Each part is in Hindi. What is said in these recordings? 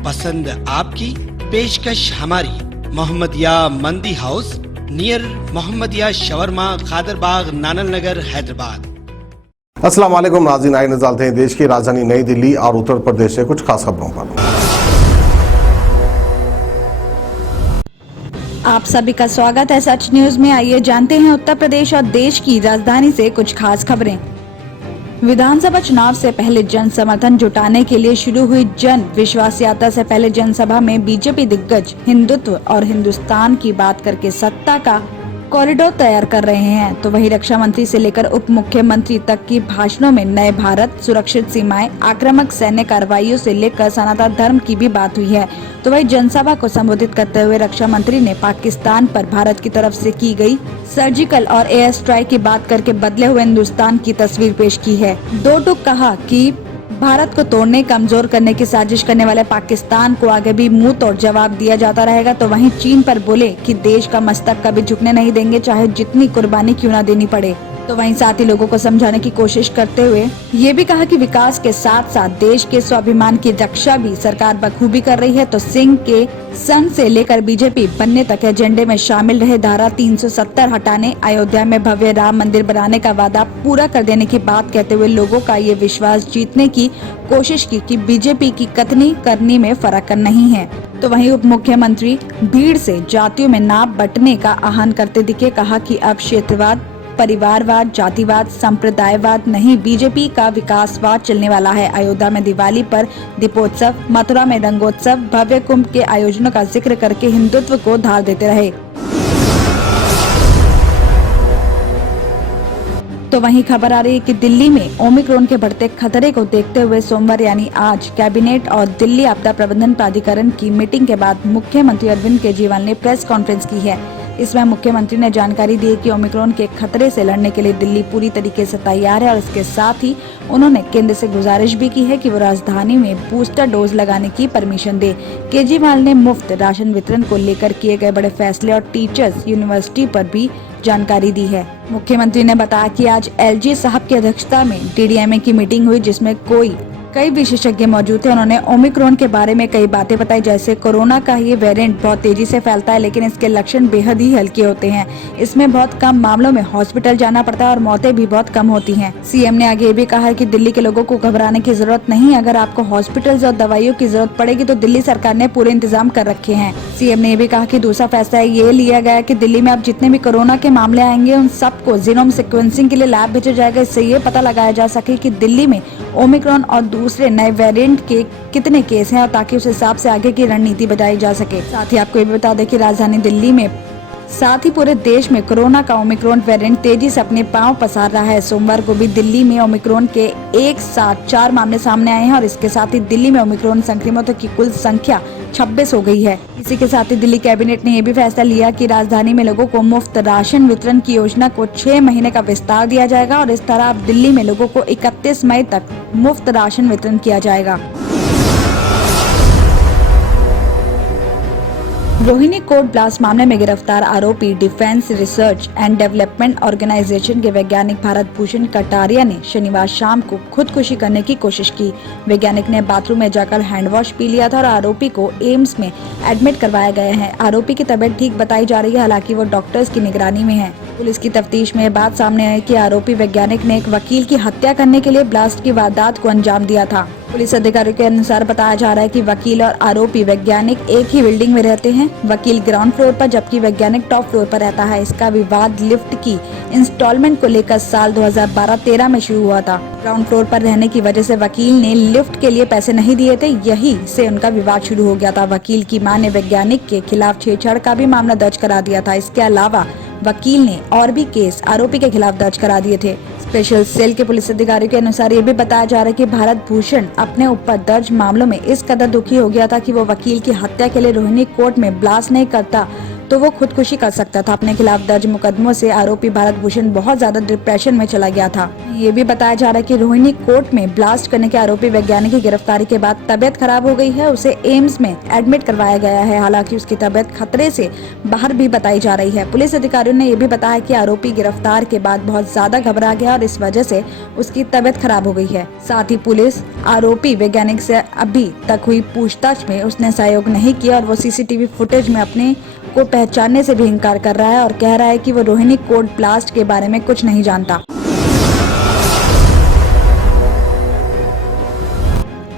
पसंद आपकी, पेशकश हमारी। मोहम्मदिया मंदी house near Mohammadia shawarma, Khadarbagh, नानल नगर, हैदराबाद। अस्सलाम वालेकुम नाज़रीन, आइए नज़र डालते हैं देश की राजधानी नई दिल्ली और उत्तर प्रदेश से कुछ खास खबरों पर। आप सभी का स्वागत है सच न्यूज में। आइए जानते हैं उत्तर प्रदेश और देश की राजधानी से कुछ खास खबरें। विधानसभा चुनाव से पहले जन समर्थन जुटाने के लिए शुरू हुई जन विश्वास यात्रा से पहले जनसभा में बीजेपी दिग्गज हिंदुत्व और हिंदुस्तान की बात करके सत्ता का कॉरिडोर तैयार कर रहे हैं। तो वहीं रक्षा मंत्री से लेकर उप मुख्यमंत्री तक की भाषणों में नए भारत, सुरक्षित सीमाएं, आक्रामक सैन्य कार्रवाइयों से लेकर सनातन धर्म की भी बात हुई है। तो वहीं जनसभा को संबोधित करते हुए रक्षा मंत्री ने पाकिस्तान पर भारत की तरफ से की गई सर्जिकल और एयर स्ट्राइक की बात करके बदले हुए हिंदुस्तान की तस्वीर पेश की है। दो टूक कहा कि भारत को तोड़ने, कमजोर करने की साजिश करने वाले पाकिस्तान को आगे भी मुंह तोड़ जवाब दिया जाता रहेगा। तो वहीं चीन पर बोले कि देश का मस्तक कभी झुकने नहीं देंगे, चाहे जितनी कुर्बानी क्यों न देनी पड़े। तो वहीं साथ ही लोगों को समझाने की कोशिश करते हुए ये भी कहा कि विकास के साथ साथ देश के स्वाभिमान की रक्षा भी सरकार बखूबी कर रही है। तो सिंह के संघ से लेकर बीजेपी बनने तक एजेंडे में शामिल रहे धारा 370 हटाने, अयोध्या में भव्य राम मंदिर बनाने का वादा पूरा कर देने की बात कहते हुए लोगों का ये विश्वास जीतने की कोशिश की कि बीजेपी की कथनी करनी में फर्क नहीं है। तो वहीं उप मुख्यमंत्री भीड़ से जातियों में नाप बंटने का आह्वान करते दिखे। कहा कि अब क्षेत्रवाद, परिवारवाद, जातिवाद, संप्रदायवाद नहीं, बीजेपी का विकासवाद चलने वाला है। अयोध्या में दिवाली पर दीपोत्सव, मथुरा में रंगोत्सव, भव्य कुंभ के आयोजनों का जिक्र करके हिंदुत्व को धार देते रहे। तो वहीं खबर आ रही है कि दिल्ली में ओमिक्रॉन के बढ़ते खतरे को देखते हुए सोमवार यानी आज कैबिनेट और दिल्ली आपदा प्रबंधन प्राधिकरण की मीटिंग के बाद मुख्यमंत्री अरविंद केजरीवाल ने प्रेस कॉन्फ्रेंस की है। इसमें मुख्यमंत्री ने जानकारी दी कि ओमिक्रॉन के खतरे से लड़ने के लिए दिल्ली पूरी तरीके से तैयार है और इसके साथ ही उन्होंने केंद्र से गुजारिश भी की है कि वो राजधानी में बूस्टर डोज लगाने की परमिशन दे। केजरीवाल ने मुफ्त राशन वितरण को लेकर किए गए बड़े फैसले और टीचर्स यूनिवर्सिटी पर भी जानकारी दी है। मुख्यमंत्री ने बताया कि आज एलजी साहब की अध्यक्षता में डीडीएमए की मीटिंग हुई जिसमें कई विशेषज्ञ मौजूद थे। उन्होंने ओमिक्रॉन के बारे में कई बातें बताई, जैसे कोरोना का ये वेरिएंट बहुत तेजी से फैलता है लेकिन इसके लक्षण बेहद ही हल्के होते हैं। इसमें बहुत कम मामलों में हॉस्पिटल जाना पड़ता है और मौतें भी बहुत कम होती हैं। सीएम ने आगे ये भी कहा है कि दिल्ली के लोगों को घबराने की जरूरत नहीं। अगर आपको हॉस्पिटल और दवाइयों की जरूरत पड़ेगी तो दिल्ली सरकार ने पूरे इंतजाम कर रखे हैं। सीएम ने ये भी कहा कि दूसरा फैसला ये लिया गया कि दिल्ली में अब जितने भी कोरोना के मामले आएंगे उन सबको जीनोम सिक्वेंसिंग के लिए लैब भेजा जाएगा। इससे ये पता लगाया जा सके कि दिल्ली में ओमिक्रॉन और दूसरे नए वेरिएंट के कितने केस हैं और ताकि उस हिसाब से आगे की रणनीति बनाई जा सके। साथ ही आपको ये भी बता दें कि राजधानी दिल्ली में साथ ही पूरे देश में कोरोना का ओमिक्रॉन वेरिएंट तेजी से अपने पांव पसार रहा है। सोमवार को भी दिल्ली में ओमिक्रॉन के एक साथ 4 मामले सामने आए हैं और इसके साथ ही दिल्ली में ओमिक्रॉन संक्रमितों की कुल संख्या 26 हो गई है। इसी के साथ ही दिल्ली कैबिनेट ने यह भी फैसला लिया कि राजधानी में लोगों को मुफ्त राशन वितरण की योजना को 6 महीने का विस्तार दिया जाएगा और इस तरह अब दिल्ली में लोगों को 31 मई तक मुफ्त राशन वितरण किया जाएगा। रोहिणी कोर्ट ब्लास्ट मामले में गिरफ्तार आरोपी defence research and development organisation के वैज्ञानिक भारत भूषण कटारिया ने शनिवार शाम को खुदकुशी करने की कोशिश की। वैज्ञानिक ने बाथरूम में जाकर हैंडवॉश पी लिया था और आरोपी को एम्स में एडमिट करवाया गया है। आरोपी की तबीयत ठीक बताई जा रही है, हालांकि वो डॉक्टर्स की निगरानी में है। पुलिस की तफ्तीश में बात सामने आई कि आरोपी वैज्ञानिक ने एक वकील की हत्या करने के लिए ब्लास्ट की वारदात को अंजाम दिया था। पुलिस अधिकारियों के अनुसार बताया जा रहा है कि वकील और आरोपी वैज्ञानिक एक ही बिल्डिंग में रहते हैं। वकील ग्राउंड फ्लोर पर जबकि वैज्ञानिक टॉप फ्लोर पर रहता है। इसका विवाद लिफ्ट की इंस्टॉलमेंट को लेकर साल 2012-13 में शुरू हुआ था। ग्राउंड फ्लोर पर रहने की वजह से वकील ने लिफ्ट के लिए पैसे नहीं दिए थे, यही से उनका विवाद शुरू हो गया था। वकील की मां ने वैज्ञानिक के खिलाफ छेड़छाड़ का भी मामला दर्ज करा दिया था। इसके अलावा वकील ने और भी केस आरोपी के खिलाफ दर्ज करा दिए थे। स्पेशल सेल के पुलिस अधिकारियों के अनुसार ये भी बताया जा रहा है कि भारत भूषण अपने ऊपर दर्ज मामलों में इस कदर दुखी हो गया था कि वो वकील की हत्या के लिए रोहिणी कोर्ट में ब्लास्ट नहीं करता तो वो खुदकुशी कर सकता था। अपने खिलाफ दर्ज मुकदमों से आरोपी भारत भूषण बहुत ज्यादा डिप्रेशन में चला गया था। ये भी बताया जा रहा है कि रोहिणी कोर्ट में ब्लास्ट करने के आरोपी वैज्ञानिक की गिरफ्तारी के बाद तबियत खराब हो गई है। उसे एम्स में एडमिट करवाया गया है। हालांकि उसकी तबियत खतरे से बाहर भी बताई जा रही है। पुलिस अधिकारियों ने यह भी बताया कि आरोपी गिरफ्तार के बाद बहुत ज्यादा घबरा गया और इस वजह से उसकी तबियत खराब हो गई है। साथ ही पुलिस आरोपी वैज्ञानिक से अभी तक हुई पूछताछ में उसने सहयोग नहीं किया और वो सीसीटीवी फुटेज में अपने को पहचानने से भी इनकार कर रहा है और कह रहा है कि वो रोहिणी कोर्ट ब्लास्ट के बारे में कुछ नहीं जानता।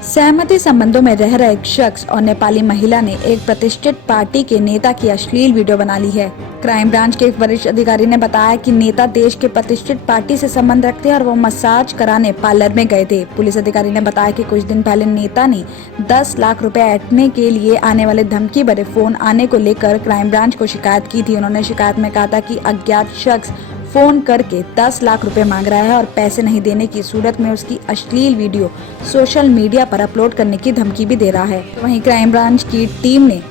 सहमति संबंधों में रह रहे एक शख्स और नेपाली महिला ने एक प्रतिष्ठित पार्टी के नेता की अश्लील वीडियो बना ली है। क्राइम ब्रांच के एक वरिष्ठ अधिकारी ने बताया कि नेता देश के प्रतिष्ठित पार्टी से संबंध रखते हैं और वो मसाज कराने पार्लर में गए थे। पुलिस अधिकारी ने बताया कि कुछ दिन पहले नेता ने 10 लाख रुपए ऐंठने के लिए आने वाले धमकी भरे फोन आने को लेकर क्राइम ब्रांच को शिकायत की थी। उन्होंने शिकायत में कहा था कि अज्ञात शख्स फोन करके 10 लाख रुपए मांग रहा है और पैसे नहीं देने की सूरत में उसकी अश्लील वीडियो सोशल मीडिया पर अपलोड करने की धमकी भी दे रहा है। वहीं क्राइम ब्रांच की टीम ने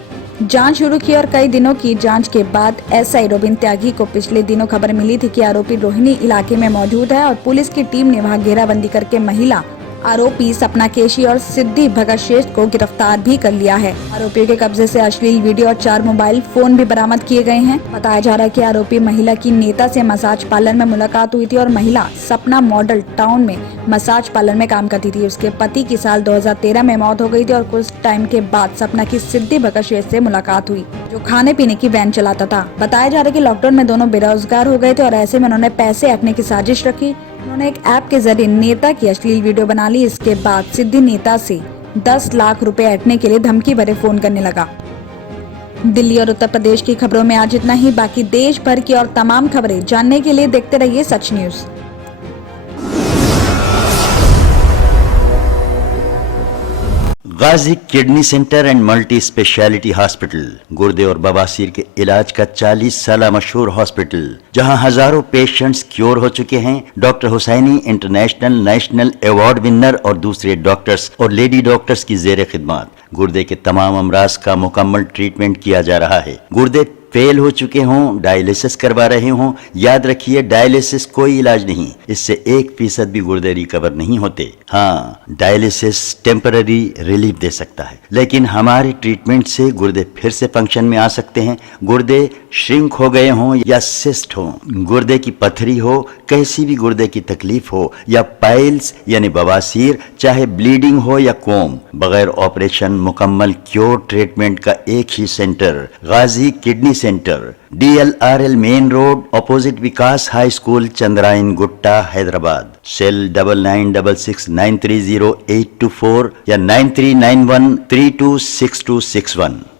जांच शुरू की और कई दिनों की जांच के बाद एसआई रोबिन त्यागी को पिछले दिनों खबर मिली थी कि आरोपी रोहिणी इलाके में मौजूद है और पुलिस की टीम ने वहां घेराबंदी करके महिला आरोपी सपना केशी और सिद्धि भगत श्रेष्ठ को गिरफ्तार भी कर लिया है। आरोपियों के कब्जे से अश्लील वीडियो और 4 मोबाइल फोन भी बरामद किए गए हैं। बताया जा रहा है कि आरोपी महिला की नेता से मसाज पार्लर में मुलाकात हुई थी और महिला सपना मॉडल टाउन में मसाज पार्लर में काम करती थी। उसके पति की साल 2013 में मौत हो गई थी और कुछ टाइम के बाद सपना की सिद्धि भगत श्रेष्ठ से मुलाकात हुई, जो खाने पीने की वैन चलाता था। बताया जा रहा है कि लॉकडाउन में दोनों बेरोजगार हो गए थे और ऐसे में उन्होंने पैसे ऐंठने की साजिश रखी। उन्होंने एक ऐप के जरिए नेता की अश्लील वीडियो बना ली। इसके बाद सिद्धि नेता से 10 लाख रुपए ऐंठने के लिए धमकी भरे फोन करने लगा। दिल्ली और उत्तर प्रदेश की खबरों में आज इतना ही। बाकी देश भर की और तमाम खबरें जानने के लिए देखते रहिए Sach news. Ghazi kidney centre and multi speciality hospital गुर्दे और बवासीर के इलाज का 40 साल मशहूर हॉस्पिटल, जहां हजारों पेशेंट्स क्योर हो चुके हैं। Doctor Husaini international national award winner और दूसरे डॉक्टर्स और लेडी डॉक्टर्स की जेर खिदमत गुर्दे के तमाम अमराज का मुकम्मल ट्रीटमेंट किया जा रहा है। गुर्दे फेल हो चुके हों, डायलिसिस करवा रहे हों, याद रखिए डायलिसिस कोई इलाज नहीं, इससे 1% भी गुर्दे रिकवर नहीं होते। हाँ, डायलिसिस टेम्पररी रिलीफ दे सकता है, लेकिन हमारे ट्रीटमेंट से गुर्दे फिर से फंक्शन में आ सकते हैं। गुर्दे श्रिंक हो गए हों या सिस्ट हो, गुर्दे की पथरी हो, कैसी भी गुर्दे की तकलीफ हो या पाइल्स यानी बवासीर, चाहे ब्लीडिंग हो या कोम, बगैर ऑपरेशन मुकम्मल क्योर ट्रीटमेंट का एक ही centre, Ghazi kidney centre, DLRL main road opposite Vikas high school, Chandrayangutta, Hyderabad. Cell 9966930824 या 9391326261।